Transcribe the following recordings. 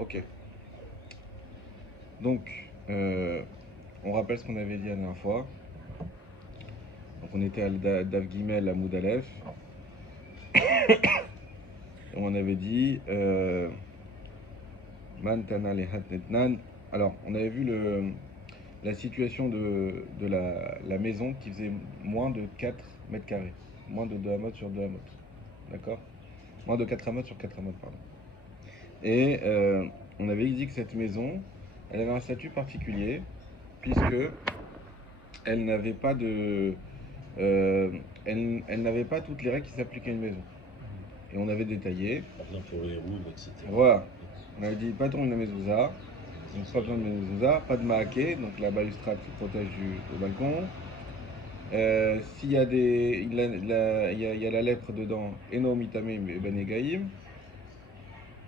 Ok. Donc, on rappelle ce qu'on avait dit la dernière fois. Donc, on était à Dav Gimel à Moudalef. Et on avait dit Man Tana le Hatnetnan. Alors, on avait vu la situation de la maison qui faisait moins de 4 mètres carrés. Moins de 2 amotes sur 2 amotes. D'accord. Moins de 4 amotes sur 4 amotes, pardon. Et on avait dit que cette maison, elle avait un statut particulier, puisque elle n'avait pas de. Elle n'avait pas toutes les règles qui s'appliquent à une maison. Et on avait détaillé. Par exemple, pour les roues, etc. Voilà. On avait dit pas trop une mezouza, donc pas besoin de mezouza, pas de maaké, donc la balustrade qui protège le balcon. S'il y a il y a la lèpre dedans, eno mitame ben egaim,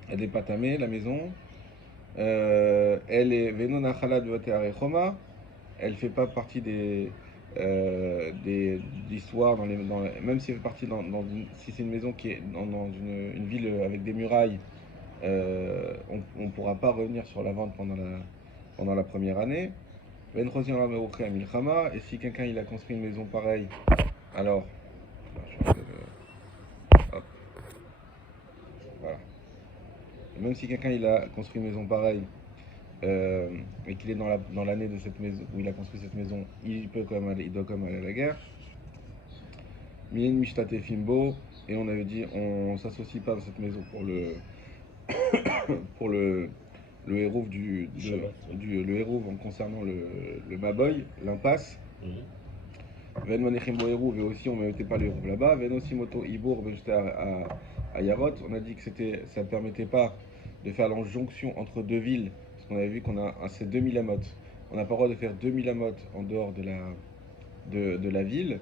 il y a des patamés, la maison. Elle est venona chalad arechoma, elle fait pas partie des d'histoires même si elle fait partie si c'est une maison qui est dans une ville avec des murailles, on ne pourra pas revenir sur la vente pendant la première année. Et si quelqu'un il a construit une maison pareille, alors, hop, voilà. Et même si quelqu'un il a construit une maison pareille, et qu'il est dans l'année de cette maison où il a construit cette maison, il doit quand même aller à la guerre. Minin Mishtate Fimbo, et on avait dit on s'associe pas dans cette maison pour le hérouf le hérouf en concernant le Maboy, l'impasse. Ven Manechimbo hérouf, et aussi on ne mettait pas le hérouf là-bas. Ven aussi Moto Ibour, j'étais à Yarot, on a dit que ça ne permettait pas de faire l'enjonction entre deux villes, parce qu'on avait vu qu'on a ces 2000 amotes. On n'a pas le droit de faire 2000 amotes en dehors de la ville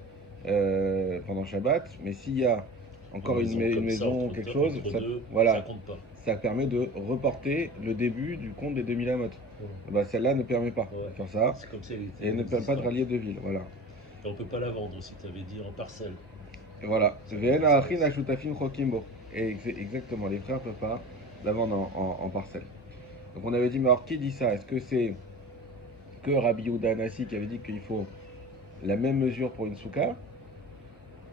pendant Shabbat, mais s'il y a encore une Comme ça, maison, quelque chose, entre deux, ça voilà, compte pas. ça permet de reporter le début du compte des 2000 amotes. Bah, celle-là ne permet pas de faire ça, C'est comme ça, et ne permet pas de rallier deux villes. Voilà. Et on peut pas la vendre aussi, tu avais dit en parcelle. Et voilà. Ça peut faire ça aussi. Et exactement, les frères ne peuvent pas la vendre en parcelle. Donc on avait dit, mais alors qui dit ça? Est-ce que c'est que Rabbi Yehuda Anassi qui avait dit qu'il faut la même mesure pour une souka?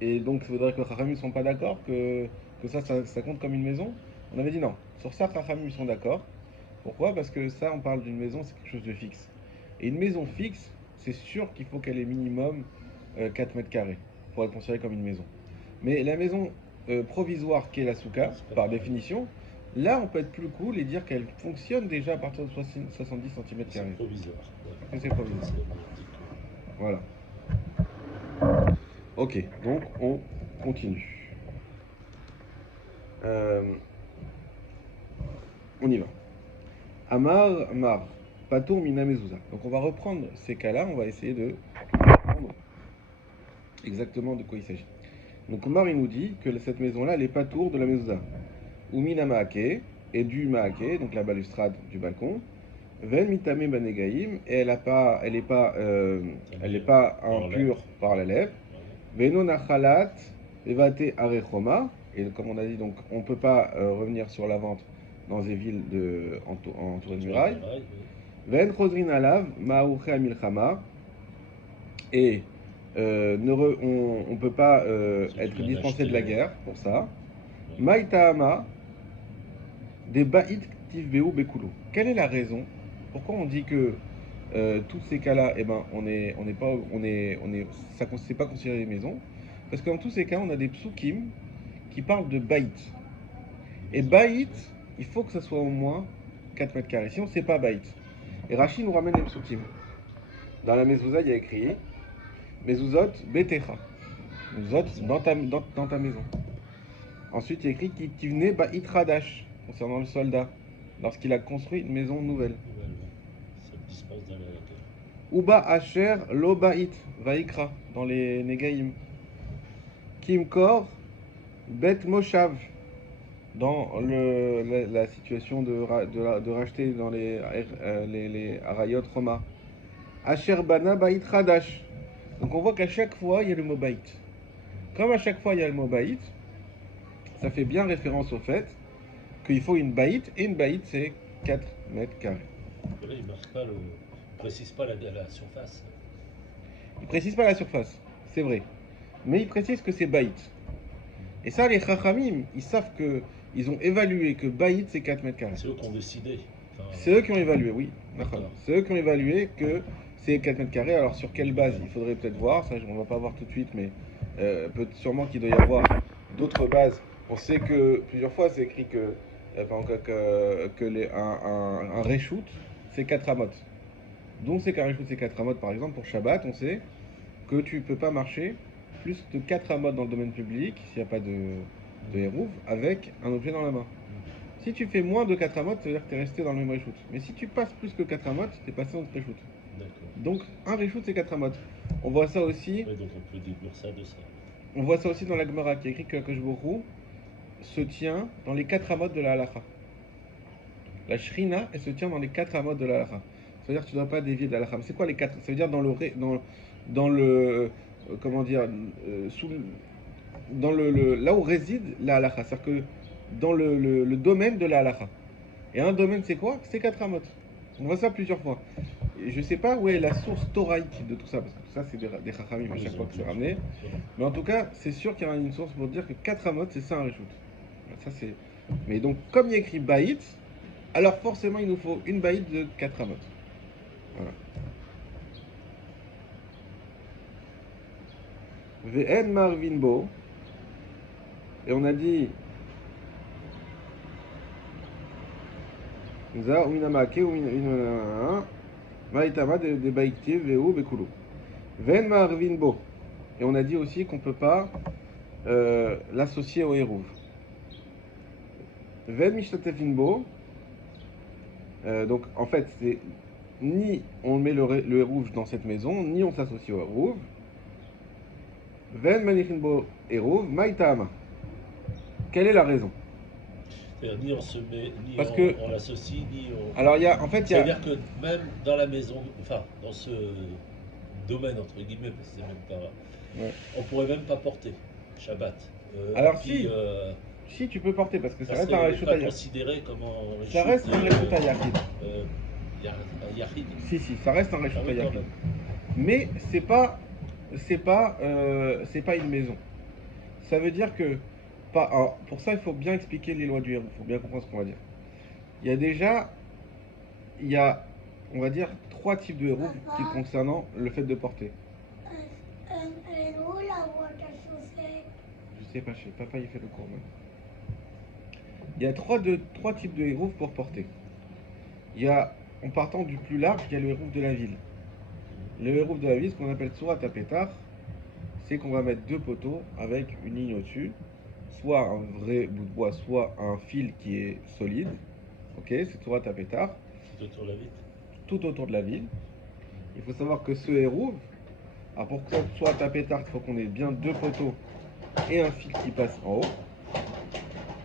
Et donc ça voudrait que Chachamim ne sont pas d'accord, que ça compte comme une maison? On avait dit non. Sur ça, Chachamim sont d'accord. Pourquoi? Parce que ça, on parle d'une maison, c'est quelque chose de fixe. Et une maison fixe, c'est sûr qu'il faut qu'elle ait minimum 4 mètres carrés pour être considérée comme une maison. Mais la maison provisoire qui est la souka, par définition, là on peut être plus cool et dire qu'elle fonctionne déjà à partir de 70 cm². C'est provisoire. Que c'est provisoire. Voilà. Ok, donc on continue. On y va. Amar, Mar, Patour, Mina, Mezouza. Donc on va reprendre ces cas-là, on va essayer de comprendre exactement de quoi il s'agit. Donc Omar il nous dit que cette maison-là, elle est Patour de la Mezouza. Ou Mina Maake, et du Maake, donc la balustrade du balcon. Ven Mitame Banegaim, et elle est pas impure par la lèvre. Veno Nachalat, Evate Arechoma, et comme on a dit, donc on ne peut pas revenir sur la vente dans des villes entourées de murailles. Ven Chosrin Alav, Maouche Amilchama, et on ne peut pas être dispensé de la guerre pour ça. Maïtahama, des Ba'it Tivbeu Bekulu. Quelle est la raison? Pourquoi on dit que tous ces cas-là, eh ben, c'est pas considéré des maisons? Parce que dans tous ces cas, on a des psukim qui parlent de Ba'it. Et Ba'it, il faut que ça soit au moins 4 mètres carrés. Sinon, c'est pas Ba'it. Et Rachid nous ramène les psukim. Dans la mezouza, il y a écrit Mezuzot Betecha. Mezuzot dans ta maison. Ensuite, il y a écrit Kitivne Ba'it Radash, concernant le soldat, lorsqu'il a construit une maison nouvelle. Ça dispense d'aller à la guerre. Uba Asher Lo Ba'it Vaikra, dans les Negaim. Kimkor Bet Moshav, dans la situation de racheter dans les Arayot Roma. Asher Bana Ba'it Radash. Donc on voit qu'à chaque fois, il y a le mot Ba'it. Comme à chaque fois, il y a le mot Ba'it, ça fait bien référence au fait qu'il faut une Ba'it, et une Ba'it, c'est 4 mètres carrés. Et là, il marque pas il précise pas la surface. Il précise pas la surface, c'est vrai. Mais il précise que c'est baït. Et ça, les chachamim, ils savent que ils ont évalué que baït c'est 4 mètres carrés. C'est eux qui ont décidé. Enfin, C'est eux qui ont évalué, oui. D'accord. C'est eux qui ont évalué que c'est 4 mètres carrés. Alors sur quelle base? Il faudrait peut-être voir, ça on va pas voir tout de suite, mais sûrement qu'il doit y avoir d'autres bases. On sait que plusieurs fois c'est écrit que, par exemple, un reshoot c'est 4 amot. Donc c'est qu'un reshoot c'est 4 amot par exemple pour Shabbat, on sait que tu peux pas marcher plus de 4 amot dans le domaine public s'il n'y a pas de hérouve avec un objet dans la main. Si tu fais moins de 4 amot, ça veut dire que tu es resté dans le même reshoot. Mais si tu passes plus que 4 amot, tu es passé dans le reshoot. D'accord. Donc un reshoot c'est 4 amot. On voit ça aussi. Ouais, donc on peut déduire ça de ça. On voit ça aussi dans la Gemara qui est écrit que Akadosh Baruch Hu se tient dans les 4 amot de la halacha. La shrina, elle se tient dans les 4 amot de la halacha. Ça veut dire que tu ne dois pas dévier de la halacha. Mais c'est quoi les 4? Ça veut dire dans le comment dire là où réside la halacha. C'est-à-dire que dans le domaine de la halacha. Et un domaine, c'est quoi? C'est 4 amot. On voit ça plusieurs fois. Et je sais pas où est la source thoraïque de tout ça, parce que tout ça, c'est des chachamim à chaque fois que c'est ramené. Mais en tout cas, c'est sûr qu'il y a une source pour dire que 4 amot, c'est ça un reshoot. Ça, c'est... Mais donc, comme il y a écrit baït, alors forcément, il nous faut une baït de 4 amot. Voilà. V'en marvinbo. Et on a dit Za uminamake uminamake maïtama de baïktiv veu bekulu. Ven marvinbo. Et on a dit aussi qu'on ne peut pas l'associer au hérouv. Ven mishtatefinbo. Donc en fait, c'est ni on met le hérouv dans cette maison, ni on s'associe au hérouv. Ven manichinbo hérouv maïtama. Quelle est la raison? C'est-à-dire ni on se met, ni Parce que, on l'associe, ni on. alors il y a, en fait, il y a, C'est-à-dire que même dans la maison, enfin dans ce domaine entre guillemets, parce que c'est même pas, ouais. on pourrait même pas porter Shabbat. Alors puis, si tu peux porter parce que ça ça reste un serait reshoot pas à yachid. considéré comme un reshoot. Ça reste un reshoot à yachid. Yachid. Si, ça reste un reshoot Ah à oui, quand yachid. même. Mais c'est pas une maison. Ça veut dire que alors, pour ça il faut bien expliquer les lois du héros. Il faut bien comprendre ce qu'on va dire. Il y a on va dire 3 types de héros qui concernant le fait de porter. Je sais pas, papa il fait le cours même. Il y a 3 types de héros pour porter. Il y a, en partant du plus large, il y a le héros de la ville. Le héros de la ville, ce qu'on appelle Tsurat Tapetar, c'est qu'on va mettre 2 poteaux avec une ligne au-dessus, soit un vrai bout de bois, soit un fil qui est solide. Ok, c'est Tsurat Tapetar. Tout autour de la ville. Tout autour de la ville. Il faut savoir que ce héros, alors pour que ça soit Tapetar, il faut qu'on ait bien 2 poteaux et un fil qui passe en haut.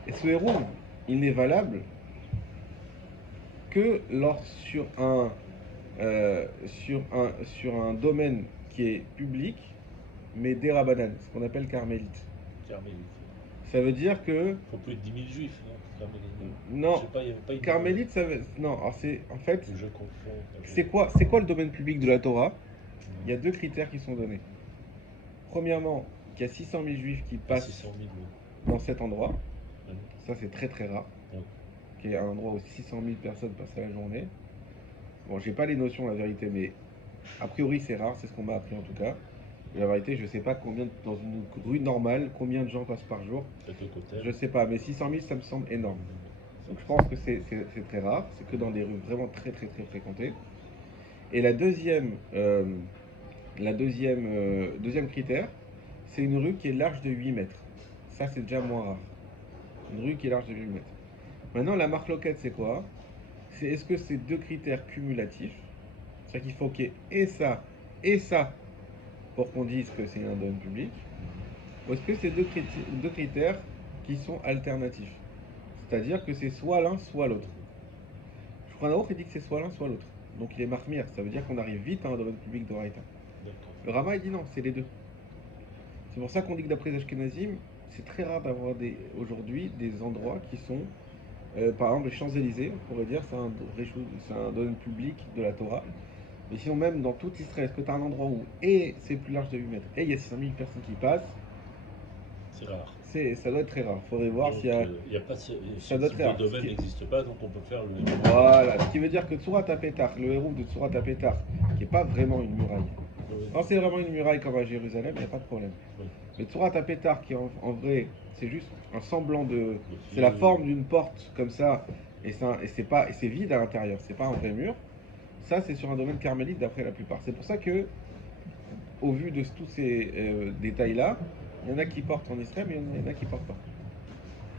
Et ce héros, il n'est valable que sur un domaine qui est public, mais des rabanan, ce qu'on appelle carmélite. Carmélite. Ça veut dire que... Il faut plus de 10 000 juifs, non Carmélite. Non, je sais pas, il y avait pas une... carmélite, ça veut... Non, alors c'est... En fait, je confonds. c'est quoi le domaine public de la Torah? Il y a 2 critères qui sont donnés. Premièrement, qu'il y a 600 000 juifs qui passent 600 000, dans cet endroit. oui. Ça, c'est très très rare. Oui. Qu'il y ait un endroit où 600 000 personnes passent la journée. Bon, j'ai pas les notions, la vérité, mais a priori, c'est rare, c'est ce qu'on m'a appris en tout cas. Et la vérité, je sais pas combien, dans une rue normale, combien de gens passent par jour. Je sais pas, mais 600 000, ça me semble énorme. Donc je pense que c'est très rare, c'est que dans des rues vraiment très très très fréquentées. Et deuxième critère, c'est une rue qui est large de 8 mètres. Ça, c'est déjà moins rare. Une rue qui est large de 8 mètres. Maintenant, la marloquette, c'est quoi? C'est est-ce que c'est 2 critères cumulatifs? C'est-à-dire qu'il faut qu'il y ait et ça pour qu'on dise que c'est un domaine public? Ou est-ce que c'est 2 critères qui sont alternatifs? C'est-à-dire que c'est soit l'un, soit l'autre. Shulchan il dit que c'est soit l'un, soit l'autre. Donc il est mahmir, ça veut dire qu'on arrive vite à un domaine public de Raïta. Le Rama, il dit non, c'est les deux. C'est pour ça qu'on dit que d'après les Ashkenazim, c'est très rare d'avoir aujourd'hui des endroits qui sont Par exemple, les Champs-Élysées, on pourrait dire, c'est un domaine public de la Torah. Mais sinon, même dans tout Israël, est-ce que tu as un endroit où, et c'est plus large de 8 mètres, et il y a 600 000 personnes qui passent, C'est rare. ça doit être très rare. Il faudrait voir Donc, s'il y a. il y a pas ce Ça doit être type très de rare. domaine n'existe pas, donc on peut faire le. Voilà, ce qui veut dire que Tsurat Apetar, le héros de Tsurat Apetar, qui n'est pas vraiment une muraille. Oui, Quand c'est vraiment une muraille comme à Jérusalem, il n'y a pas de problème. oui. Mais Tsurat Apetar, qui en vrai, c'est juste un semblant de. Le C'est la vieux- forme d'une porte comme ça, et c'est vide à l'intérieur, c'est pas un vrai mur. Ça, c'est sur un domaine carmélite d'après la plupart. C'est pour ça que, au vu de tous ces détails-là, il y en a qui portent en Israël, mais il y en a qui portent pas.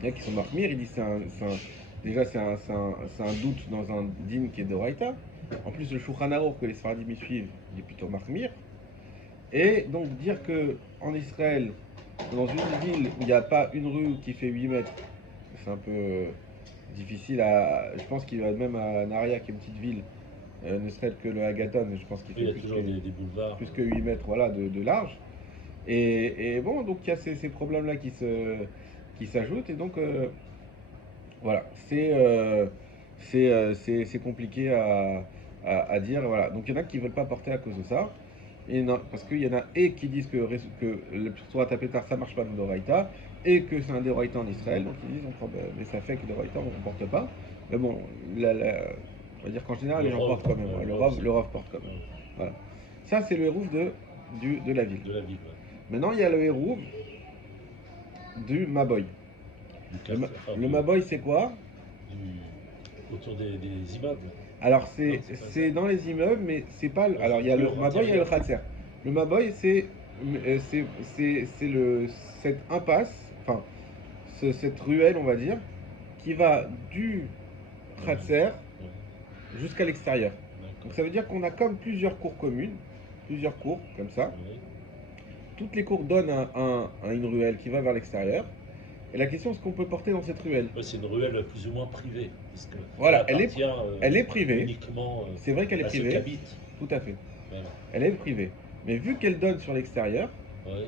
Il y en a qui sont marmir, il dit déjà c'est un doute dans un din qui est de Raïta. En plus, le Shulchan Aruch que les Sfaradim y suivent, il est plutôt marmir. Et donc dire que en Israël, dans une ville où il n'y a pas une rue qui fait 8 mètres, c'est un peu difficile à. Je pense qu'il va même à Naria, qui est une petite ville, ne serait-ce que le Hagaton, je pense qu'il Oui, il fait y a toujours des boulevards. plus que 8 mètres voilà, de large. Et bon, donc il y a ces problèmes-là qui s'ajoutent. Et donc, voilà, c'est compliqué à dire. Voilà. Donc il y en a qui ne veulent pas porter à cause de ça. Et non, parce qu'il y en a et qui disent que le Torah Tapetar ça marche pas dans le Doraïta et que c'est un Doraïta en Israël. Donc ils disent mais ça fait que le Doraïta on ne porte pas. Mais bon, on va dire qu'en général Le les gens Rav, portent quand même. ouais, Ouais, le Rav, le Rav porte quand même. ouais, Voilà. Ça c'est le hérouf de la ville. de la ville, ouais. Maintenant il y a le hérouf du Maboy. Du Le, quartier, enfin, le Maboy c'est quoi? autour des immeubles. Alors Non, c'est pas c'est ça. dans les immeubles, mais c'est pas. Ouais, Alors il y a le mur Maboy, il y a le intérieur. Khatser. Le Maboy c'est cette impasse, enfin cette ruelle on va dire, qui va du Khatser Ouais, jusqu'à l'extérieur. d'accord. Donc ça veut dire qu'on a comme plusieurs cours communes, plusieurs cours comme ça. Ouais. Toutes les cours donnent à une ruelle qui va vers l'extérieur. Et la question c'est ce qu'on peut porter dans cette ruelle. Ouais, c'est une ruelle plus ou moins privée, parce qu'elle Voilà, appartient elle est privée. uniquement C'est vrai qu'elle est à ceux qui privée, habitent. tout à fait. Voilà. Elle est privée. Mais vu qu'elle donne sur l'extérieur, Ouais.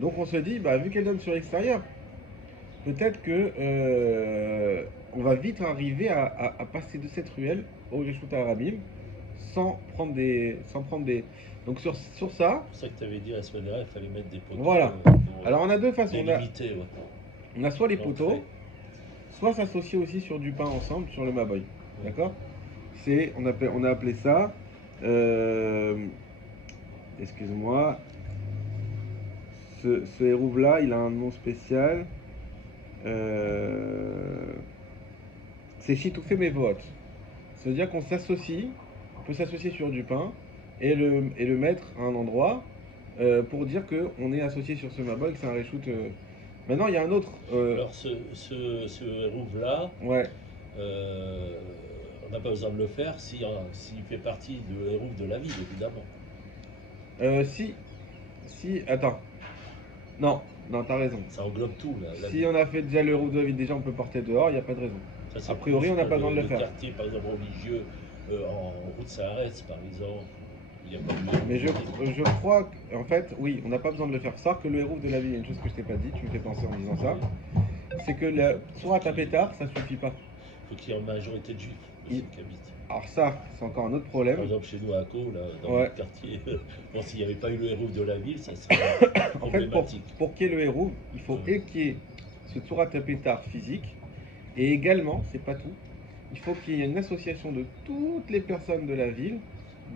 donc on se dit, bah, vu qu'elle donne sur l'extérieur, peut-être que on va vite arriver à passer de cette ruelle au Rishut Arabim sans prendre des. Donc sur ça, C'est pour ça que tu avais dit la semaine dernière, il fallait mettre des poteaux voilà. pour Alors on a deux façons. délimiter. Ouais. On a soit les L'entrée. poteaux, soit s'associer aussi sur du pain ensemble sur le Maboy. Ouais. D'accord? On a appelé ça. Excuse-moi. Ce hérouve-là, il a un nom spécial. C'est Chitoufé Mevot. Ça veut dire qu'on s'associe, on peut s'associer sur du pain et le mettre à un endroit pour dire qu'on est associé sur ce Maboy, que c'est un reshoot. Maintenant, il y a un autre. Alors ce rouvre-là, Ouais. on n'a pas besoin de le faire s'il fait partie de Hérouf de la ville, évidemment. Si, attends. Non, t'as raison. Ça englobe tout, là. La Si ville. on a fait déjà le héros de David, déjà on peut porter dehors, il n'y a pas de raison. Ça, c'est A priori, on n'a plus pas besoin de le le faire. quartier, par exemple, religieux, en route Saharetz, par exemple. Il n'y a pas de Mais je crois qu'en fait, oui, on n'a pas besoin de le faire. Savoir que le héros de la vie, il y a une chose que je t'ai pas dit, tu me fais penser en disant ça, c'est que soit à pétard, ça suffit pas. Faut qu'il y ait une majorité de juifs aussi qui habitent. Alors ça, c'est encore un autre Par problème. exemple, chez nous à Caux, là, dans Ouais. notre quartier, bon, s'il n'y avait pas eu le héros de la ville, ça serait En fait, problématique. pour qu'il y ait le héros, il faut et qu'il y ait ce Tsurat pétard physique, et également, c'est pas tout, il faut qu'il y ait une association de toutes les personnes de la ville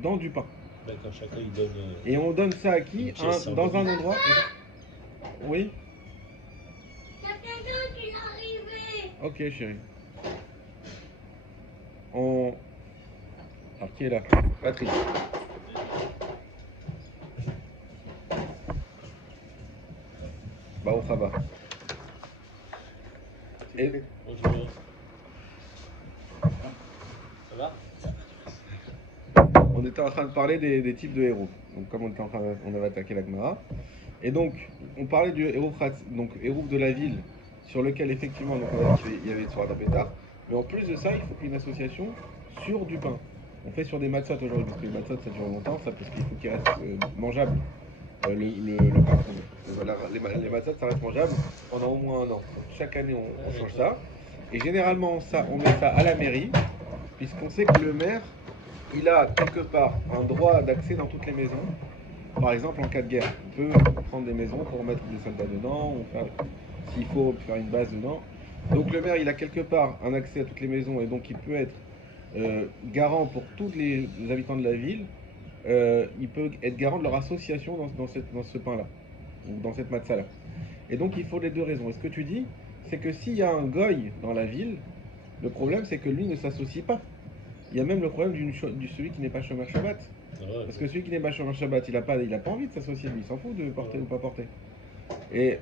dans du pain. D'accord, chacun il donne. Et on donne ça à qui? Une pièce Dans un symbolique. endroit. Oui? Il y a quelqu'un qui est arrivé. Ok, chérie. On. Alors, qui est là? Patrick. Bah, au Rabat. Et Bonjour. Ça va? on était en train de parler des types de héros. Donc, comme on avait attaqué la Gemara. Et donc, on parlait du héros, donc héros de la ville, sur lequel effectivement donc, il y avait Tsurat Pétard. Mais en plus de ça, il faut qu'il y ait une association sur du pain. On fait sur des matzot aujourd'hui, parce que les matzot ça dure longtemps, ça, parce qu'il faut qu'il reste mangeable le pain qu'on met. Les matzot ça reste mangeable pendant au moins un an. Donc, chaque année on change ça. Et généralement, on met ça à la mairie, puisqu'on sait que le maire, il a quelque part un droit d'accès dans toutes les maisons. Par exemple, en cas de guerre, on peut prendre des maisons pour mettre des soldats dedans, ou s'il faut faire une base dedans. Donc le maire, il a quelque part un accès à toutes les maisons, et donc il peut être garant pour tous les habitants de la ville. Il peut être garant de leur association dans ce pain-là, ou dans cette matzah-là. Et donc il faut les deux raisons. Et ce que tu dis, c'est que s'il y a un goy dans la ville, le problème c'est que lui ne s'associe pas. Il y a même le problème du celui qui n'est pas Shomer Shabbat. Ah ouais, Parce que celui qui n'est pas Shomer Shabbat, il a pas envie de s'associer lui, il s'en fout de porter ou pas porter. Et,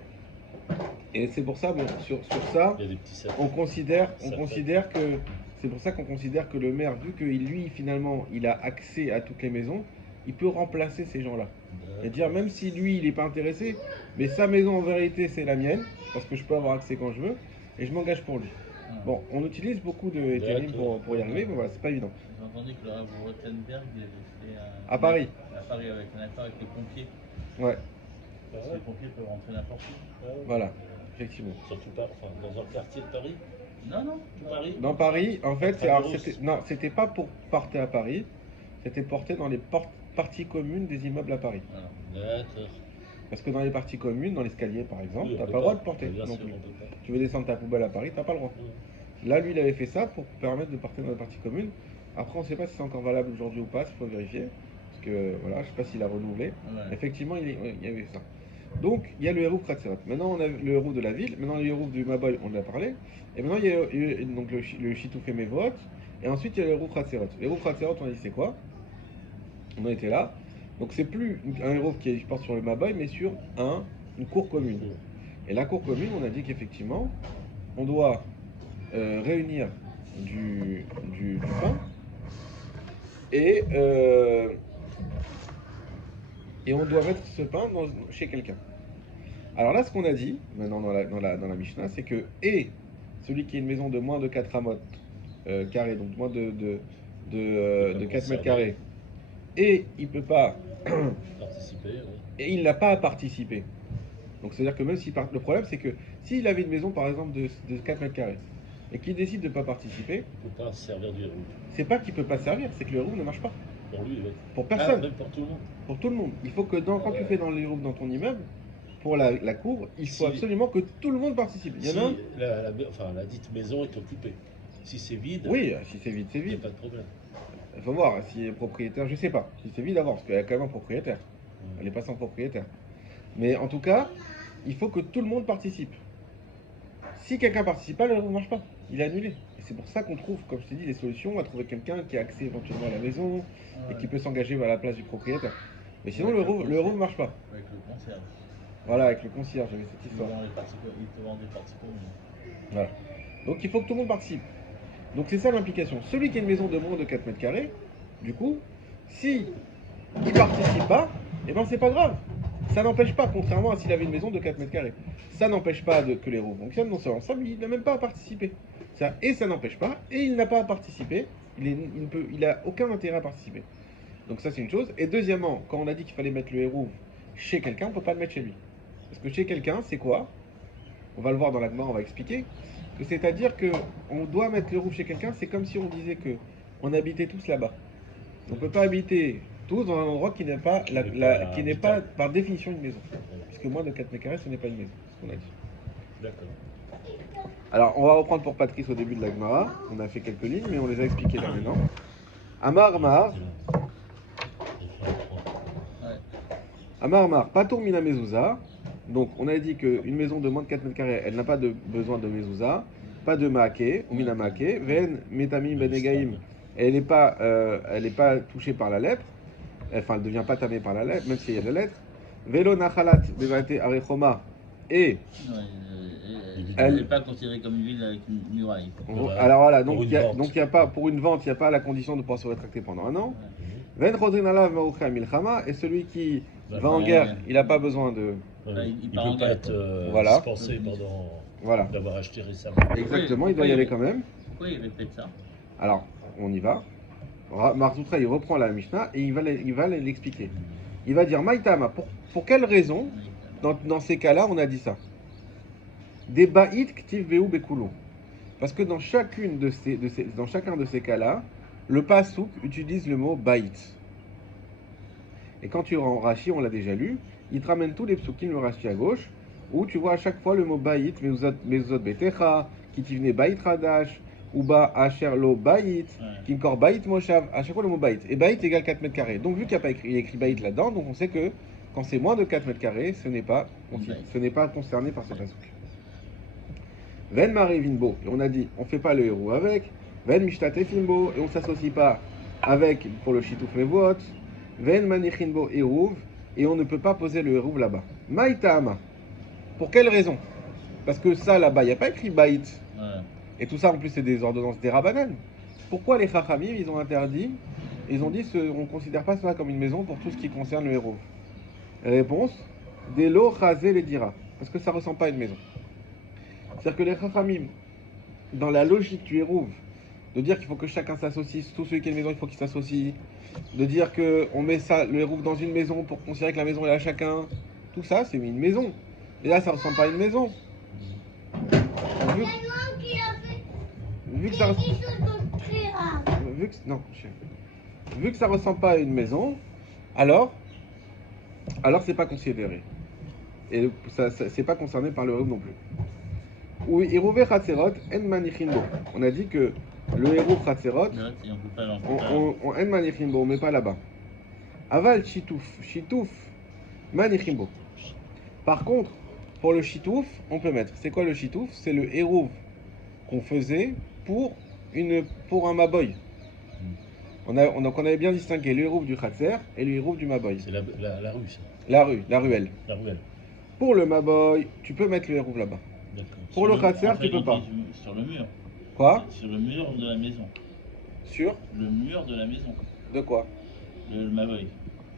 et c'est pour ça, bon, sur ça, il y a des petits sacs. on considère que c'est pour ça qu'on considère que le maire, vu que lui finalement il a accès à toutes les maisons, il peut remplacer ces gens-là. Et dire même si lui il n'est pas intéressé, mais sa maison en vérité c'est la mienne, parce que je peux avoir accès quand je veux, et je m'engage pour lui. Bon, on utilise beaucoup de Ethereum pour y arriver, mais voilà, c'est pas évident. J'ai entendu que le Rav Rothenberg il avait fait À Paris. À Paris avec un accord avec les pompiers. Ouais, Parce que les pompiers peuvent rentrer n'importe où. voilà, effectivement. Surtout pas, enfin, dans un quartier de Paris. Non, non. Tout Paris. Dans Paris, en fait, Intramuros. c'était pas pour porter à Paris, c'était porté dans les parties communes des immeubles à Paris. Voilà. D'accord. Parce que dans les parties communes, dans l'escalier par exemple, Oui, on t'as peut pas le droit de porter Bien non sûr, plus. on peut pas. Tu veux descendre ta poubelle à Paris, t'as pas le droit. Là, lui, il avait fait ça pour permettre de porter dans les parties communes. Après, on ne sait pas si c'est encore valable aujourd'hui ou pas, il faut vérifier. Parce que voilà, je sais pas s'il a renouvelé. Ouais. Effectivement, il y avait ça. Donc, il y a le hérouf Kratzerat. Maintenant, on a le hérouf de la ville. Maintenant, le hérouf du Maboy, on en a parlé. Et maintenant, il y a donc le Shitouf et Mevot. Et ensuite, il y a le hérouf Kratzerat. Le hérouf Kratzerat, on a dit c'est quoi? On a été là. Donc, c'est plus un hérouf qui porte sur le Maboy, mais sur une cour commune. Et la cour commune, on a dit qu'effectivement, on doit réunir du pain et on doit mettre ce pain chez quelqu'un. Alors là, ce qu'on a dit maintenant dans la Mishnah, c'est que celui qui a une maison de moins de 4 amot carrés, donc moins de 4 mètres carrés, et il peut pas Participer, oui. et il n'a pas à participer. Donc c'est-à-dire que même si le problème c'est que s'il avait une maison par exemple de 4 mètres carrés et qu'il décide de ne pas participer, Il ne peut pas se servir du héros. c'est pas qu'il peut pas servir, c'est que le héros ne marche pas. Pour lui, oui. Pour personne, Même pour tout le monde. pour tout le monde. Il faut que quand tu fais dans le héros dans ton immeuble, pour la cour, il faut Si- absolument que tout le monde participe. Il y en a un. La dite maison est occupée. Si c'est vide, Oui, si c'est vide, c'est il n'y a vide. pas de problème. Il faut voir si est propriétaire, je sais pas. Si c'est vide avant, parce qu'il y a quand même un propriétaire. Elle n'est pas sans propriétaire. Mais en tout cas, il faut que tout le monde participe. Si quelqu'un participe pas, le héros ne marche pas. Il est annulé. Et c'est pour ça qu'on trouve, comme je t'ai dit, des solutions à trouver quelqu'un qui a accès éventuellement à la maison et qui peut s'engager à la place du propriétaire. Mais sinon, le héros ne marche pas. Avec le concierge. Voilà, avec le concierge, j'avais cette Il te histoire. vend des parties communes. Voilà. Donc il faut que tout le monde participe. Donc c'est ça l'implication. Celui qui a une maison de moins de 4 mètres carrés, du coup, si il participe pas, eh ben c'est pas grave. Ça n'empêche pas, contrairement à s'il avait une maison de 4 mètres carrés, ça n'empêche pas que les roues fonctionnent, non seulement ça, mais il n'a même pas à participer. Ça n'empêche pas, et il n'a pas à participer, il a aucun intérêt à participer. Donc ça c'est une chose. Et deuxièmement, quand on a dit qu'il fallait mettre le héros chez quelqu'un, on ne peut pas le mettre chez lui. Parce que chez quelqu'un, c'est quoi? On va le voir dans la Gemara, on va expliquer. C'est-à-dire qu'on doit mettre le héros chez quelqu'un, c'est comme si on disait que on habitait tous là-bas. On ne peut pas habiter tous dans un endroit qui n'est pas, qui n'est pas par définition une maison. Puisque moins de 4 mètres carrés, ce n'est pas une maison, c'est ce qu'on a dit. D'accord. Alors, on va reprendre pour Patrice au début de la Gemara. On a fait quelques lignes, mais on les a expliquées là maintenant. Amar Mar, Amar Mar, Patour Mina Mezouza. Donc, on a dit qu'une maison de moins de 4 mètres carrés, elle n'a pas besoin de Mezouza, pas de Maake, ou Mina Maake, Ven Metamim Benegaim, elle n'est pas touchée par la lèpre, enfin, elle ne devient pas tamée par la lèpre, même s'il y a de la lèpre. Velo Nachalat Bevate Arechoma, et Elle n'est pas considérée comme une ville avec une muraille. alors voilà, Pour donc une il vente. n'y a pas, pour une vente, il n'y a pas la condition de pouvoir se rétracter pendant un an. Ven Chodrin Alav Maoucha Milchama, et celui qui va en guerre, il n'a pas besoin de. Il Il part en ne peut pas guerre. être Voilà. dispensé pendant Voilà. d'avoir acheté récemment. Exactement, il doit y aller quand même. Pourquoi il répète ça? Alors, on y va. Marzoutra, il reprend la Mishnah et il va l'expliquer. Il va dire Maïtama, pour quelle raison, dans ces cas-là, on a dit ça? Des ba'it ktiv veu bekulu. Parce que dans chacun de ces cas-là, le pasouk utilise le mot baït. Et quand tu rends Rashi, on l'a déjà lu, il te ramène tous les psukim, le Rashi à gauche, où tu vois à chaque fois le mot baït, mezuzot betecha, kitivne baït radash, uba asher lo baït, kinkor baït moshav, à chaque fois le mot baït. Et baït égale 4 mètres carrés. Donc vu qu'il n'y a pas écrit, il y a écrit baït là-dedans, donc on sait que quand c'est moins de 4 mètres carrés, ce n'est pas concerné par ce pasouk. Ven mare vinbo, et on a dit, on ne fait pas le héros avec, ven mishtate finbo, et on ne s'associe pas avec pour le shitouf mevot, ven manichinbo hérouv, et on ne peut pas poser le hérouv là-bas. Maïtama, pour quelle raison? Parce que ça là-bas, il n'y a pas écrit baït. Ouais. Et tout ça en plus c'est des ordonnances des Rabbanan. Pourquoi les Chachamim ils ont interdit, ils ont dit on ne considère pas cela comme une maison pour tout ce qui concerne le hérouv? Réponse, Delo chazé les dira, parce que ça ne ressemble pas à une maison. C'est-à-dire que les Chachamim, dans la logique du hérouv, de dire qu'il faut que chacun s'associe, tout celui qui a une maison il faut qu'il s'associe, de dire qu'on met ça, le hérouv dans une maison pour considérer que la maison est à chacun, tout ça c'est une maison. Et là ça ne ressemble pas à une maison. Vu que ça ressemble... Vu que ça ressemble pas à une maison, alors c'est pas considéré. Et ça c'est pas concerné par le hérouv non plus. Ou Hérouvé Chatzerot, En Manichinbo. On a dit que le hérouv Chatzerot, on En Manichinbo, on met pas là-bas. Aval Chitouf, Manichinbo. Par contre, pour le Chitouf, on peut mettre. C'est quoi le Chitouf? C'est le hérouv qu'on faisait pour un Maboy. Donc on avait bien distingué le hérouv du Chatzer et le hérouv du Maboy. C'est la rue, ça. La ruelle. La ruelle. Pour le Maboy, tu peux mettre le hérouv là-bas. Pour le Chatzer, tu peux pas. Sur le mur. Quoi? Sur le mur de la maison. Sur? Le mur de la maison. De quoi? Le Maboy.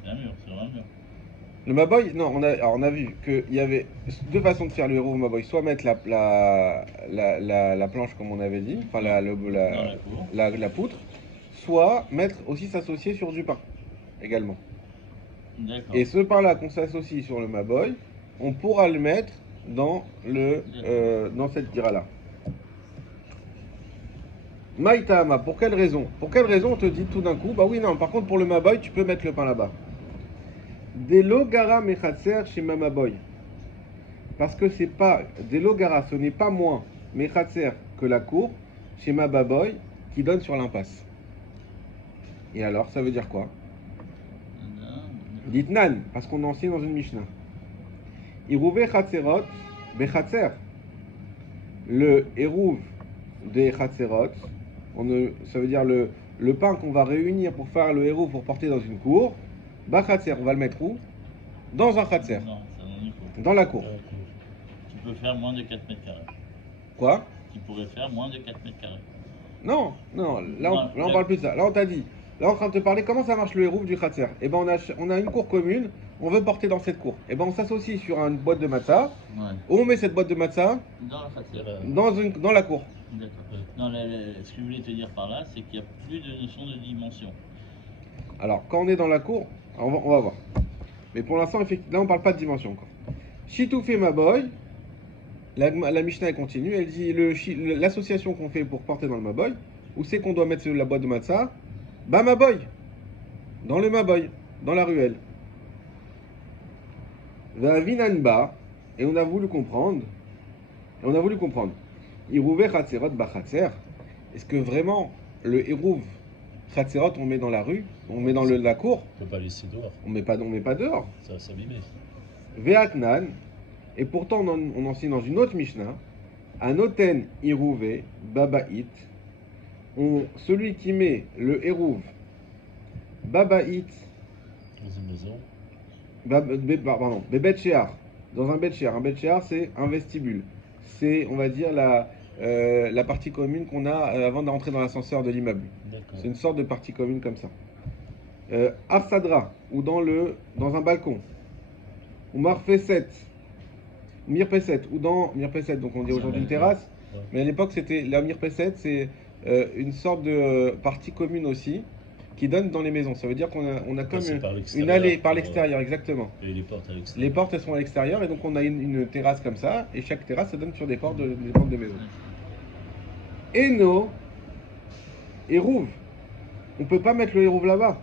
C'est un mur, sur un mur. Le Maboy, non, on a vu qu'il y avait deux façons de faire le hérouv au Maboy. Soit mettre la planche comme on avait dit, enfin la poutre, soit mettre aussi s'associer sur du pain également. D'accord. Et ce pain-là qu'on s'associe sur le Maboy, on pourra le mettre dans cette tira-là. Maïtama, pour quelle raison? Pour quelle raison on te dit tout d'un coup, bah oui, non, par contre pour le Maboy, tu peux mettre le pain là-bas. Delo gara mechatser chez Mamaboy. Parce que c'est pas, Delo gara, ce n'est pas moins mechatser que la cour chez Mababoy qui donne sur l'impasse. Et alors, ça veut dire quoi? Dites nan, parce qu'on enseigne dans une Mishnah. Irouvé Chatzerot, Bechatzer. Le hérouv des Chatzerot, ça veut dire le pain qu'on va réunir pour faire le hérouv pour porter dans une cour. Bachatzer, on va le mettre où? Dans un Chatzer. Non, c'est dans une cour. Dans la cour. Tu peux faire moins de 4 mètres carrés. Quoi? Tu pourrais faire moins de 4 mètres carrés. Non, là on parle plus de ça. Là on t'a dit, là on est en train de te parler comment ça marche le hérouv du Chatzer. Eh ben on a une cour commune, on veut porter dans cette cour. Eh ben on s'associe sur une boîte de matzah. Ouais. Où on met cette boîte de matzah? Dans la Chatzerot. Dans la cour. D'accord. Non, ce que je voulais te dire par là, c'est qu'il n'y a plus de notion de dimension. Alors quand on est dans la cour, on va voir. Mais pour l'instant, là on parle pas de dimension encore. Chitoufé Maboy, la Mishnah elle continue, elle dit l'association qu'on fait pour porter dans le Maboy, où c'est qu'on doit mettre la boîte de matzah? Bah Maboy, dans le Maboy, dans la ruelle. Vinanba, et on a voulu comprendre. Irouvé Chatzerot Bachatzer. Est-ce que vraiment le hérouv Chatzerot on met dans la rue, on met dans la cour? On peut pas laisser dehors. On met pas dehors. Ça va s'abîmer. Veatnan, et pourtant on enseigne dans une autre Mishnah, Anoten Irouvé Babaït, celui qui met le hérouv Babaït, Dans une maison. pardon, Bebet Shear, dans un Bet Shear. Un Bet Shear c'est un vestibule. C'est, on va dire, la partie commune qu'on a avant d'entrer dans l'ascenseur de l'immeuble. D'accord. C'est une sorte de partie commune comme ça. Arsadra, ou dans un balcon. Ou Mirpeset, ou dans Mirpeset, donc on dit aujourd'hui une terrasse. Ouais. Mais à l'époque, c'était la Mirpeset, c'est une sorte de partie commune aussi, qui donne dans les maisons. Ça veut dire qu'on a comme une allée par l'extérieur, exactement. Et les portes à l'extérieur. Les portes, elles sont à l'extérieur, et donc on a une terrasse comme ça, et chaque terrasse, ça donne sur des portes de maison. Eno Eruv. On peut pas mettre le Eruv là-bas.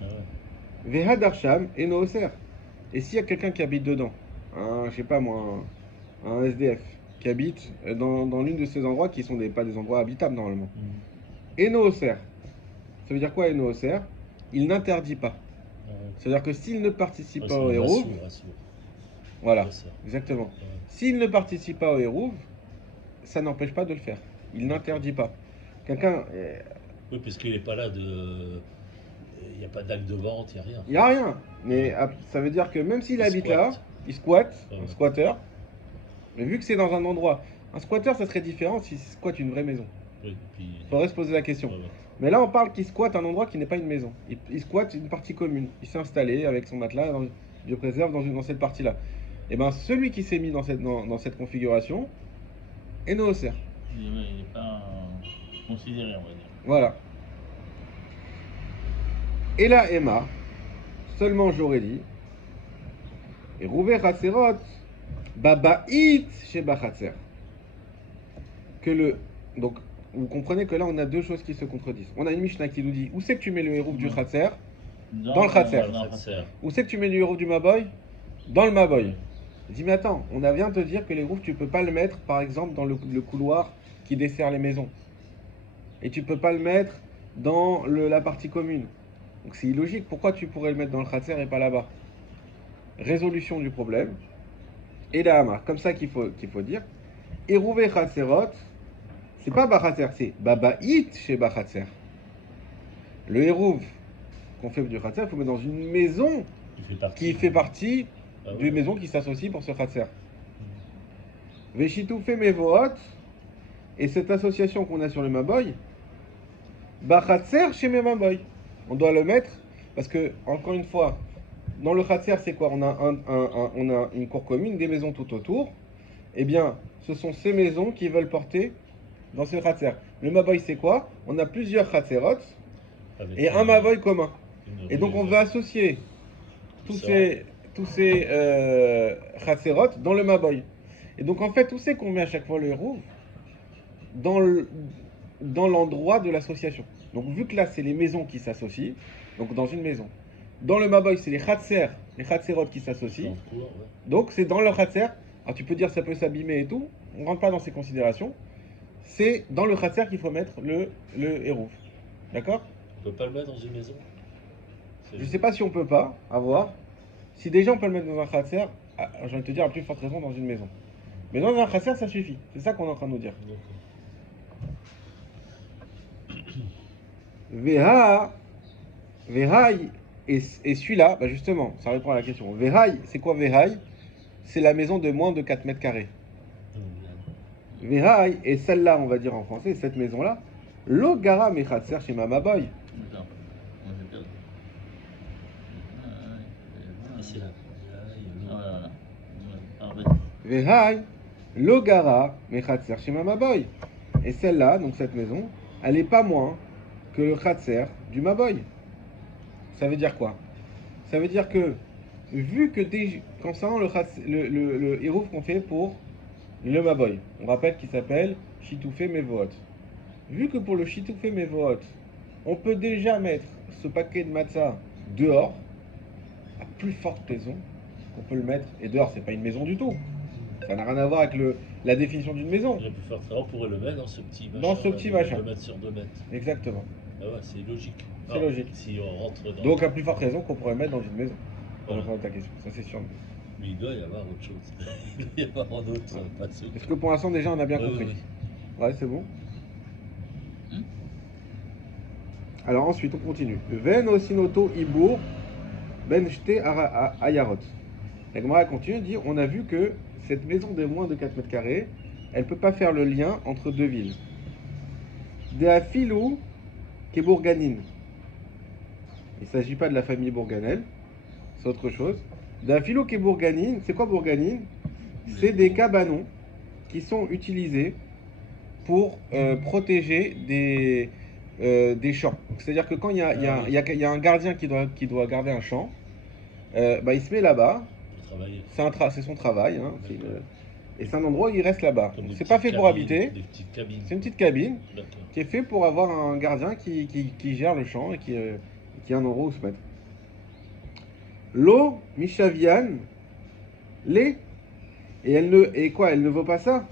Ah ouais. Veha Darsham Eno Oser. Et s'il y a quelqu'un qui habite dedans, je sais pas moi, un SDF, qui habite dans l'une de ces endroits qui sont pas des endroits habitables normalement. Eno Oser. Ça veut dire quoi Eno Oser? Il n'interdit pas. Ah ouais. C'est-à-dire que s'il ne participe Ouais, pas c'est au un Eruv, assourd. voilà, C'est ça. exactement. Ouais. S'il ne participe pas au Eruv, ça n'empêche pas de le faire. Il n'interdit pas. Quelqu'un, Oui, puisqu'il n'est pas là de. Il n'y a pas d'acte de vente, il n'y a rien. il n'y a rien. Mais ça veut dire que même s'il Il habite squatte. là, il squatte, Ouais. un squatter. Mais vu que c'est dans un endroit, un squatter, ça serait différent s'il squatte une vraie maison. Oui, puis. Il faudrait se poser la question. Ouais, ouais. Mais là, on parle qu'il squatte un endroit qui n'est pas une maison. Il squatte une partie commune. Il s'est installé avec son matelas, Dieu préserve, dans cette partie-là. Et bien, celui qui s'est mis dans cette configuration est noosser. Il n'est pas considéré, on va dire. Voilà. Et là, Emma, seulement j'aurais dit, et Rouvé Khatserot, Babaït chez Bachatser. Donc, vous comprenez que là, on a deux choses qui se contredisent. On a une Mishnah qui nous dit, où c'est que tu mets le hérouf du Khatser? Dans le Khatser. Dans le Khatser. Où c'est que tu mets le hérouf du Maboy? Dans le Maboy. Je dis, mais attends, on a vient te dire que les héroufs, tu peux pas le mettre, par exemple, dans le couloir qui dessert les maisons. Et tu peux pas le mettre dans la partie commune. Donc c'est illogique. Pourquoi tu pourrais le mettre dans le Khatser et pas là-bas? Résolution du problème. Et la Hamar. Comme ça qu'il faut dire. Erouvé Khatserot, c'est pas Bachatser, c'est Babaït chez Bachatser. Le Hérouv qu'on fait du Khatser, il faut mettre dans une maison qui fait partie Ah ouais. d'une maison qui s'associe pour ce Khatser. Veshitou fait Mevohot, et cette association qu'on a sur le Maboy, Bachatser chez mes Maboy. On doit le mettre, parce que, encore une fois, dans le Khatser, c'est quoi? On a une cour commune, des maisons tout autour. Eh bien, ce sont ces maisons qui veulent porter dans ce Khatser. Le Maboy, c'est quoi? On a plusieurs Khatserot Avec et un Maboy commun. une Et donc, on rue, va associer tous Ça. ces Khatserot dans le Maboy. Et donc, en fait, où c'est qu'on met à chaque fois le héros? Dans l'endroit de l'association. Donc, vu que là, c'est les maisons qui s'associent, donc dans une maison. Dans le Maboy, c'est les Khatserot qui dans s'associent. le cours, ouais. Donc, c'est dans le Khatser. Alors, tu peux dire ça peut s'abîmer et tout. On ne rentre pas dans ces considérations. C'est dans le Khatser qu'il faut mettre le héros. D'accord? On peut pas le mettre dans une maison. Je ne sais pas si on peut pas avoir. Si déjà on peut le mettre dans un Khatser, j'ai envie de te dire à plus forte raison dans une maison. Mais dans un Khatser, ça suffit. C'est ça qu'on est en train de nous dire. Vehaï, et celui-là, bah justement, ça répond à la question. Vehaï, c'est quoi Vehaï? C'est la maison de moins de 4 mètres carrés. Vehaï, et celle-là, on va dire en français, cette maison-là, Logara Mechatser chez Mamaboy. Attends, moi j'ai perdu. Ah, c'est là. Ah, voilà. Pardon. Vehaï, Logara Mechatser chez Mamaboy. Et celle-là, donc cette maison, elle n'est pas moins que le Khatser du Maboy. Ça veut dire quoi? Ça veut dire que, vu que concernant le hérouf qu'on fait pour le Maboy, on rappelle qu'il s'appelle Chitoufé Mevohot. Vu que pour le Chitoufé Mevohot, on peut déjà mettre ce paquet de matzah dehors, à plus forte raison qu'on peut le mettre, et dehors, c'est pas une maison du tout. Ça n'a rien à voir avec la définition d'une maison. Il a pu faire ça, on pourrait le mettre dans ce petit machin. Dans ce petit machin. 2 mètres sur 2 mètres. Exactement. Ah ouais, c'est logique. C'est logique. Si on rentre dans. Donc, à plus forte raison qu'on pourrait le mettre dans une maison. Pour Voilà. répondre à ta question, ça c'est sûr. Mais il doit y avoir autre chose. Il doit y avoir un autre, pas de souci. Est-ce que pour l'instant, déjà, on a bien Oui, compris? oui, Ouais, c'est bon. Alors ensuite, on continue. Ven osinoto ibur ben shte ayarot. La Gemara continue, dit, on a vu que cette maison de moins de 4 mètres carrés, elle ne peut pas faire le lien entre deux villes. De afilou qui est bourganine. Il ne s'agit pas de la famille Bourganel, c'est autre chose. De afilou qui est bourganine, c'est quoi bourganine? C'est des cabanons qui sont utilisés pour protéger des champs. C'est-à-dire que quand il y a un gardien qui doit garder un champ, il se met là-bas. Pour travailler. C'est son travail. Hein, Et c'est un endroit où il reste là-bas. Comme des C'est pas fait petites pour cabines, habiter. Des petites cabines. C'est une petite cabine D'accord. qui est fait pour avoir un gardien qui gère le champ et qui a un endroit où se mettre. L'eau, Mishavian, les. Et quoi, elle ne vaut pas ça?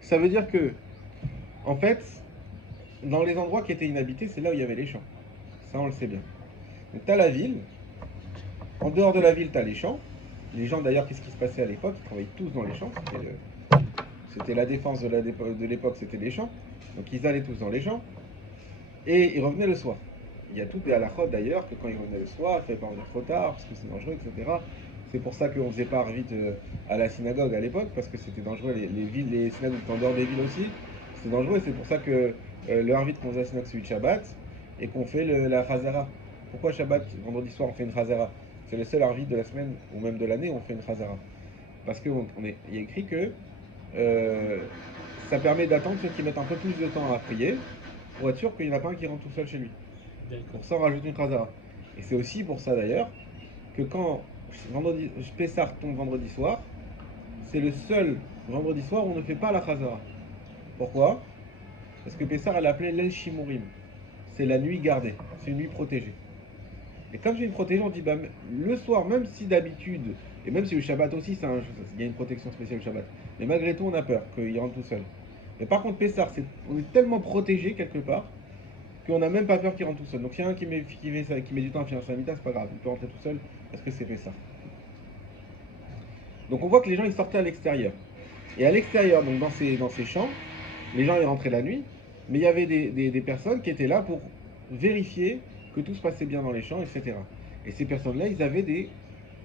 Ça veut dire que, en fait, dans les endroits qui étaient inhabités, c'est là où il y avait les champs. Ça, on le sait bien. Donc, tu as la ville. En dehors de la ville, tu as les champs. Les gens, d'ailleurs, qu'est-ce qui se passait à l'époque? Ils travaillaient tous dans les champs. C'était la défense de l'époque, c'était les champs. Donc, ils allaient tous dans les champs. Et ils revenaient le soir. Il y a toutes des halakhot d'ailleurs, que quand ils revenaient le soir, il ne fallait pas revenir trop tard, parce que c'est dangereux, etc. C'est pour ça qu'on faisait pas vite à la synagogue à l'époque, parce que c'était dangereux. Les synagogues en dehors des villes aussi, c'était dangereux. Et c'est pour ça que le harvit qu'on faisait à la synagogue, celui de Shabbat, et qu'on fait la Chazara. Pourquoi Shabbat, vendredi soir, on fait une Chazara? C'est le seul harvit de la semaine, ou même de l'année, où on fait une Chazara. Parce qu'il y a écrit que ça permet d'attendre ceux qui mettent un peu plus de temps à prier, pour être sûr qu'il n'y en a pas un qui rentre tout seul chez lui. D'accord. Pour ça, on rajoute une Chazara. Et c'est aussi pour ça d'ailleurs que quand Pessah tombe vendredi soir, c'est le seul vendredi soir où on ne fait pas la Chazara. Pourquoi? Parce que Pessah, elle l'appelait l'El Shimurim. C'est la nuit gardée, c'est une nuit protégée. Et comme c'est une protégée, on dit bah, le soir, même si d'habitude, et même si le Shabbat aussi, il y a une protection spéciale le Shabbat, mais malgré tout, on a peur qu'il rentre tout seul. Mais par contre, Pessah, on est tellement protégé quelque part qu'on n'a même pas peur qu'il rentre tout seul. Donc s'il y a un qui met du temps à finir sa mita, c'est pas grave, il peut rentrer tout seul parce que c'est Pessah. Donc on voit que les gens ils sortaient à l'extérieur. Et à l'extérieur, donc dans ces champs, les gens ils rentraient la nuit, mais il y avait des personnes qui étaient là pour vérifier que tout se passait bien dans les champs, etc. Et ces personnes-là, ils avaient des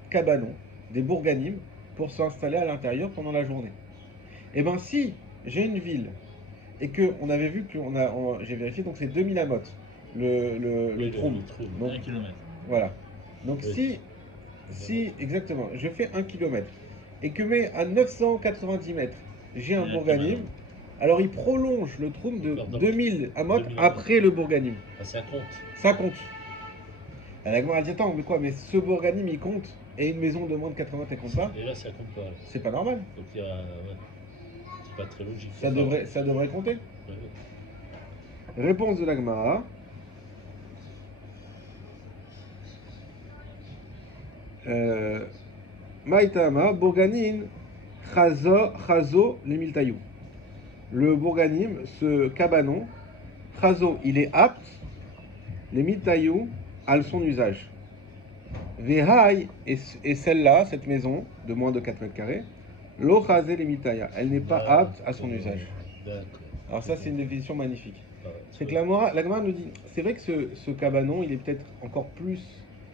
cabanons, des bourganimes, pour s'installer à l'intérieur pendant la journée. Et bien si j'ai une ville, et qu'on avait vu que j'ai vérifié, donc c'est 2000 amot, le troum. Donc, 1 km. voilà. Donc Oui. si, exactement, je fais 1 km, et que mais à 990 mètres, j'ai un Il y a un bourganim, cabanon. alors il prolonge le troum de Pardon. 2000 amot 2000 après le bourganim. Ah, ça compte. Ça compte. La Gemara dit attends, mais quoi, mais ce bourganim il compte, et une maison de moins de 80 elle compte pas? Et là, ça compte pas. C'est pas normal. Donc, il y a. Ouais. C'est pas très logique. Ça devrait compter. Ouais. Réponse de la Gemara. Maïtama, Bourganin, Chazo, les Miltaïou. Le Bourganim, ce cabanon, Chazo, il est apte, les Miltaïou, à son usage. Vehai, et celle-là, cette maison de moins de 4 mètres carrés, Lo Chazé les Miltaïa, elle n'est pas apte à son usage. D'accord. Alors ça, c'est une définition magnifique. Ah, C'est que la Gemara nous dit, c'est vrai que ce cabanon, il est peut-être encore plus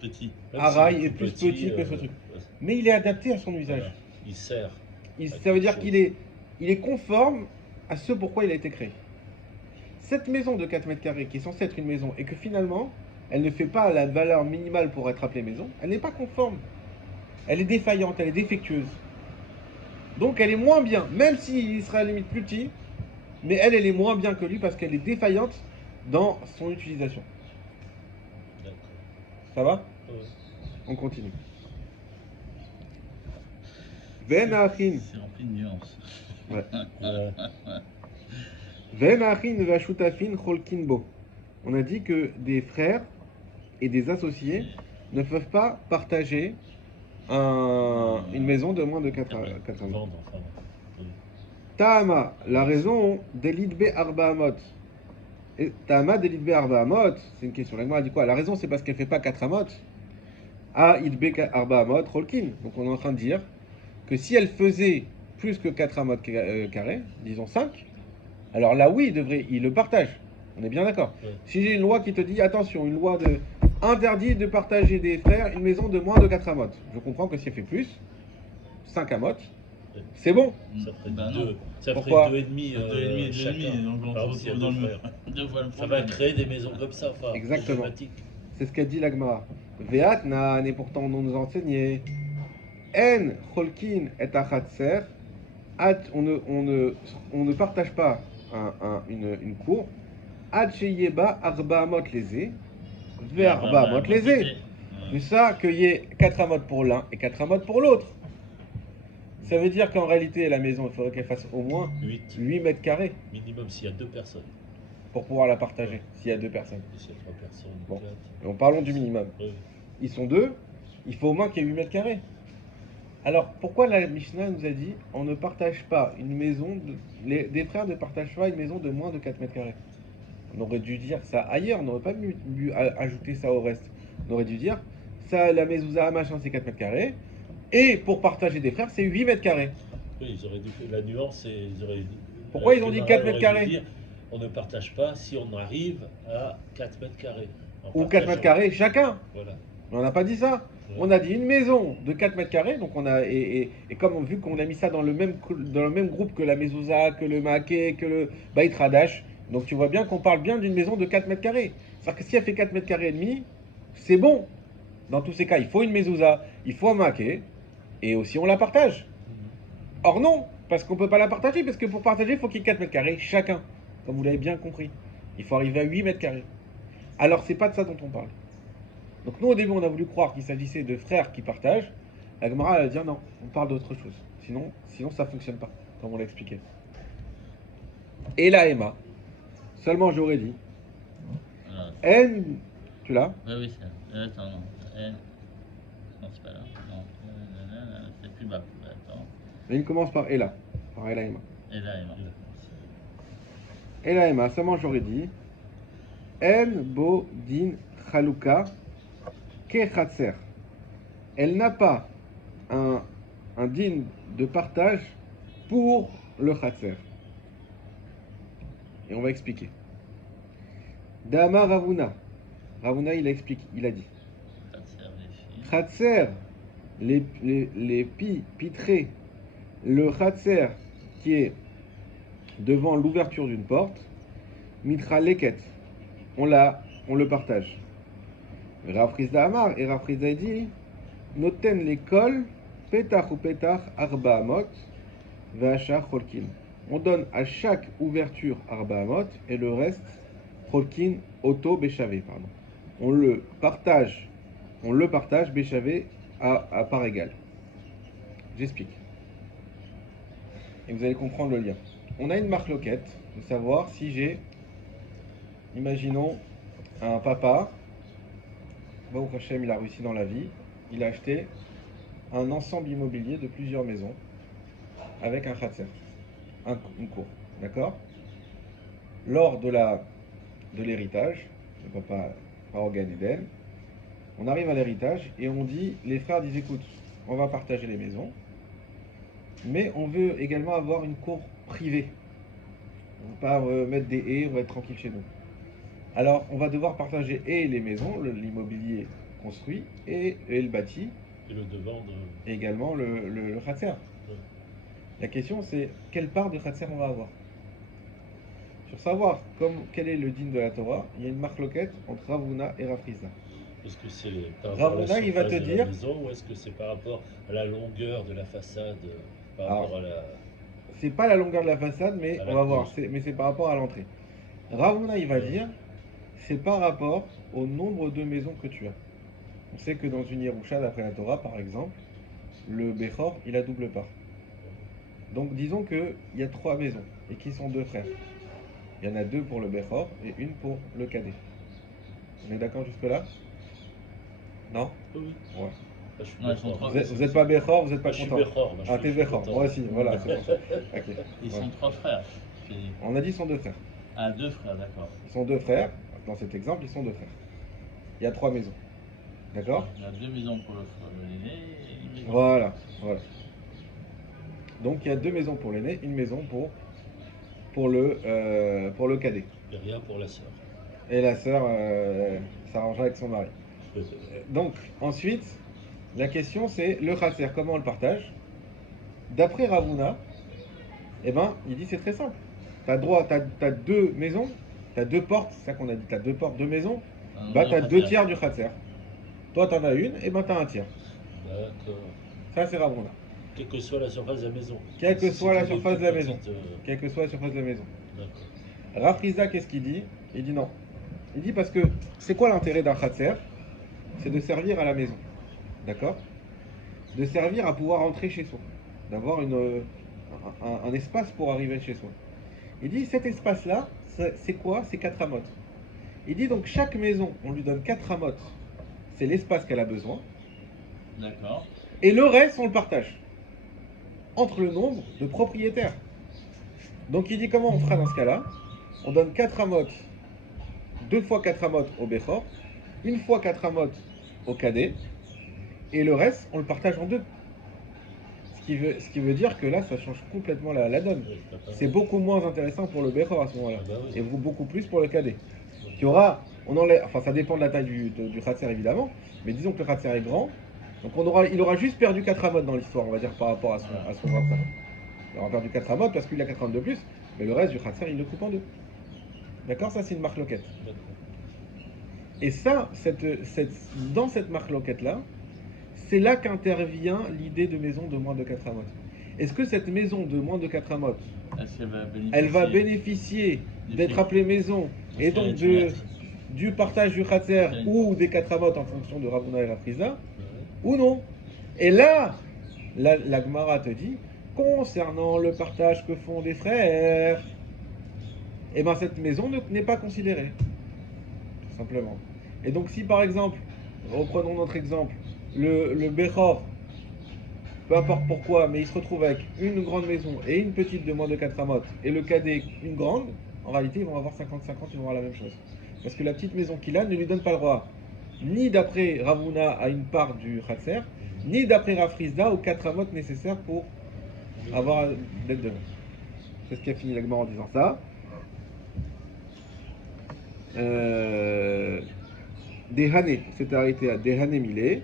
Petit. Même Araï s'il est plus petit que ce truc. ouais. Mais il est adapté à son usage. Voilà. Il sert. Ça veut dire qu'il est conforme à ce pourquoi il a été créé. Cette maison de 4 mètres carrés qui est censée être une maison et que finalement elle ne fait pas la valeur minimale pour être appelée maison, elle n'est pas conforme. Elle est défaillante, elle est défectueuse. Donc elle est moins bien, même s'il sera à la limite plus petit, mais elle est moins bien que lui parce qu'elle est défaillante dans son utilisation. D'accord. Ça va? Ouais. On continue. Ben Achin. C'est rempli de nuances. Ouais. Ouais. Ven Achin vashutafin cholkin bo. On a dit que des frères et des associés ne peuvent pas partager une maison de moins de 4 ans. Vendre, enfin. Oui. Ta'ama, la raison d'Elidbe Arba Amot. Ta'ama d'Elidbe Arba Amot, c'est une question. La Gemara dit quoi? La raison c'est parce qu'elle ne fait pas 4 amot. A Idbe Arba Amot, Cholkin. Donc on est en train de dire que si elle faisait plus que 4 amot carrés, disons 5, alors là oui, il le partage. On est bien d'accord. Ouais. Si j'ai une loi qui te dit, attention, une loi interdit de partager des frères une maison de moins de 4 amot. Je comprends que si elle fait plus, 5 amot, c'est bon. Ça ferait Ben deux. non. Ça Pourquoi? ferait 2,5 2,5 et 2,5, chacun. donc on Alors, se s'il y a retrouve dans deux le frères. deux fois le Ça va problème. créer des maisons comme ça, enfin. Exactement. problématiques. C'est ce qu'a dit l'Agmara. Ve'atnan, et pourtant on nous a enseigné. En cholkin et achatser. On ne partage pas une cour. Ad sheyeba arba amot lésé. Verba amot lésé. C'est ça qu'il y ait 4 amot pour l'un et 4 amot pour l'autre. Ça veut dire qu'en réalité, la maison, il faudrait qu'elle fasse au moins 8 8 mètres carrés minimum s'il y a 2 personnes. pour pouvoir la partager, s'il y a deux personnes. Et s'il y a 3 personnes, Bon. 4. Donc parlons du minimum. Oui. Ils sont deux, il faut au moins qu'il y ait 8 mètres carrés. Alors pourquoi la Mishnah nous a dit on ne partage pas une maison, des frères ne partagent pas une maison de moins de 4 mètres carrés? On aurait dû dire ça ailleurs, on n'aurait pas dû ajouter ça au reste. On aurait dû dire ça, la mezouza machin c'est 4 mètres carrés, et pour partager des frères c'est 8 mètres carrés. Oui, ils auraient dû faire la nuance et ils auraient. Pourquoi ils ont dit le 4 aurait mètres dû carrés dire, on ne partage pas si on arrive à 4 mètres carrés. En Ou 4 mètres partageant. carrés chacun. Voilà. On n'a pas dit ça. Ouais. On a dit une maison de 4 mètres carrés, donc on a et comme on vu qu'on a mis ça dans le même groupe que la mezouza, que le maquet, que le Beit Hadash, donc tu vois bien qu'on parle bien d'une maison de 4 mètres carrés. C'est-à-dire que si elle fait 4 mètres carrés et demi, c'est bon. Dans tous ces cas, il faut une mezouza, il faut un maquet, et aussi on la partage. Or non, parce qu'on ne peut pas la partager, parce que pour partager, il faut qu'il y ait 4 mètres carrés chacun, comme vous l'avez bien compris. Il faut arriver à 8 mètres carrés. Alors c'est pas de ça dont on parle. Donc nous au début on a voulu croire qu'il s'agissait de frères qui partagent. La Gemara elle a dit non, on parle d'autre chose. Sinon ça fonctionne pas, comme on l'a expliqué. Et la Emma, seulement j'aurais dit, Alors, N, tu l'as? oui, oui, c'est. Attends, non. Non, c'est pas là. Non. C'est plus bas. Attends. Mais il commence par Ela, par Ela Emma. Et là, Emma. Ela Emma, seulement j'aurais dit, En bo din chaluka ke chatser. Elle n'a pas un din de partage pour le chatser. Et on va expliquer. Dama Ravuna. Ravuna, il explique, il a dit. Khatser, les pitrés, le khatser qui est devant l'ouverture d'une porte, mitra leket, on le partage. Rav Chizda Amar, et Rav Chizda dit, noten l'école, petach ou petach arba amot, ve'achar cholkin. On donne à chaque ouverture arba amot, et le reste, cholkin, auto, béchavé, pardon. On le partage béchavé à part égale. J'explique. Et vous allez comprendre le lien. On a une marque loquette de savoir si j'ai, imaginons, un papa, Baruch Hashem, il a réussi dans la vie, il a acheté un ensemble immobilier de plusieurs maisons avec un khatser, une cour, d'accord? Lors de l'héritage, le papa part au Gan Eden, on arrive à l'héritage et on dit, les frères disent écoute, on va partager les maisons, mais on veut également avoir une cour privée. On ne va pas mettre des haies, on va être tranquille chez nous. Alors on va devoir partager et les maisons, l'immobilier construit, et le bâti, Et le devant de. et également le khatser. Ouais. La question c'est quelle part de khatser on va avoir. Sur savoir quel est le din de la Torah, il y a une marque loquette entre Ravuna et Rav Chizda. Est-ce que c'est par rapport Ravuna, à la il va te surface de dire- la maison ou est-ce que c'est par rapport à la longueur de la façade, par Alors, rapport à la. C'est pas la longueur de la façade, mais À on la va voir, cause. mais c'est par rapport à l'entrée. Ravuna, il va dire, c'est par rapport au nombre de maisons que tu as. On sait que dans une Yerusha, d'après la Torah, par exemple, le Bechor, il a double part. Donc disons qu'il y a 3 maisons et qui sont 2 frères. Il y en a 2 pour le Bechor et une pour le cadet. On est d'accord jusque-là? Non? Oui. Ouais. Je suis Ouais, ils sont Bechor. trois. Vous êtes pas Bechor, vous êtes pas Moi, je suis content? Bechor, moi, je Ah, suis- t'es je suis Bechor, content. moi aussi, voilà, c'est pour ça. Ok. Ils Ouais. sont 3 frères. C'est- On a dit ils sont 2 frères. Ah, 2 frères, d'accord. Ils sont 2 frères. Dans cet exemple, ils sont 2 frères. Il y a 3 maisons. D'accord? Il y a 2 maisons pour l'aîné et une maison. Voilà. Donc il y a 2 maisons pour l'aîné, une maison pour le cadet. Et rien pour la sœur. Et la sœur s'arrangera avec son mari. Donc ensuite, la question c'est le khatser, comment on le partage? D'après Ravuna, eh ben, il dit c'est très simple. T'as droit, t'as 2 maisons, t'as 2 portes, c'est ça qu'on a dit, t'as 2 portes, 2 maisons, bah t'as 2 tiers du khatser. Toi t'en as une, et ben t'as un tiers. D'accord. Ça c'est Ravuna. Quelle que soit la surface de la maison. Quelle que Si soit la c'est une surface de la petite, maison. Quelle que soit la surface de la maison. D'accord. Rav Chizda, qu'est-ce qu'il dit? Il dit non. Il dit parce que c'est quoi l'intérêt d'un khatser? C'est de servir à la maison. D'accord? De servir à pouvoir entrer chez soi. d'avoir un espace pour arriver chez soi. Il dit cet espace-là, c'est quoi? C'est 4 amotes. Il dit donc chaque maison, on lui donne 4 amotes, c'est l'espace qu'elle a besoin, D'accord. et le reste, on le partage entre le nombre de propriétaires. Donc il dit comment on fera dans ce cas-là? On donne 4 amotes, 2 fois 4 amotes au Bechor, 1 fois 4 amotes au Cadet, et le reste, on le partage en 2. Ce qui veut dire que là, ça change complètement la donne. Ouais, pas mal. C'est beaucoup moins intéressant pour le Bechor à ce moment-là, Ah bah oui. et beaucoup plus pour le Cadet. Qui aura, on enlève, enfin ça dépend de la taille du Khatser évidemment, mais disons que le Khatser est grand, donc il aura juste perdu 4 amotes dans l'histoire, on va dire, par rapport à son Khatser. Il aura perdu 4 amotes parce qu'il a 4 amotes de plus, mais le reste du Khatser, il le coupe en 2. D'accord? Ça, c'est une marque loquette. D'accord. Et ça, dans cette marque loquette-là, c'est là qu'intervient l'idée de maison de moins de 4 amotes. Est-ce que cette maison de moins de 4 amotes, Est-ce qu'elle va bénéficier elle va bénéficier d'être appelée maison et donc du partage du Khatser ou des 4 amotes en fonction de Ravuna et Rafriza, Ouais. ou non? Et là, la Gemara te dit, concernant le partage que font des frères, eh ben cette maison n'est pas considérée, tout simplement. Et donc si par exemple, reprenons notre exemple, le Bechor, peu importe pourquoi, mais il se retrouve avec une grande maison et une petite de moins de 4 amotes, et le cadet une grande, en réalité ils vont avoir 50-50, ils vont avoir la même chose. Parce que la petite maison qu'il a ne lui donne pas le droit, ni d'après Ravuna à une part du Khatser, ni d'après Rafrizda aux 4 amotes nécessaires pour avoir d'être devant. C'est ce qui a fini la Gemara en disant ça. Dehane, c'est arrêté à Dehane Milé.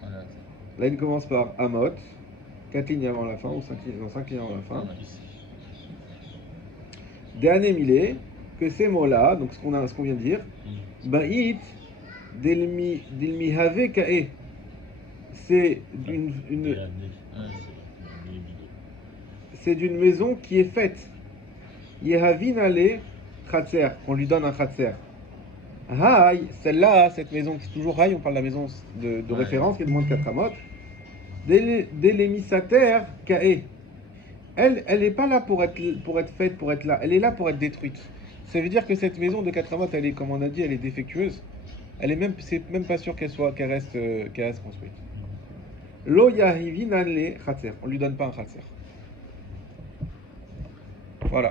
Voilà. Là, il commence par Amot, 4 lignes avant la fin, ou 5 lignes avant la fin. Voilà. Dehane Milé, que ces mots-là, donc ce qu'on vient de dire, Ba'it Dilmi Have Kae, c'est c'est d'une maison qui est faite. Yehavin Ale Khatser, qu'on lui donne un Khatser. Haï, celle-là, cette maison qui est toujours Haï, on parle de la maison de Ouais. référence qui est de moins de 4 amotes. Délémissater Kae. Elle n'est pas là pour être faite, pour être là. Elle est là pour être détruite. Ça veut dire que cette maison de 4 amotes, elle est, comme on a dit, elle est défectueuse. C'est même pas sûr qu'elle reste construite. Lo Yahivinan le Khatser. On lui donne pas un Khatser. Voilà.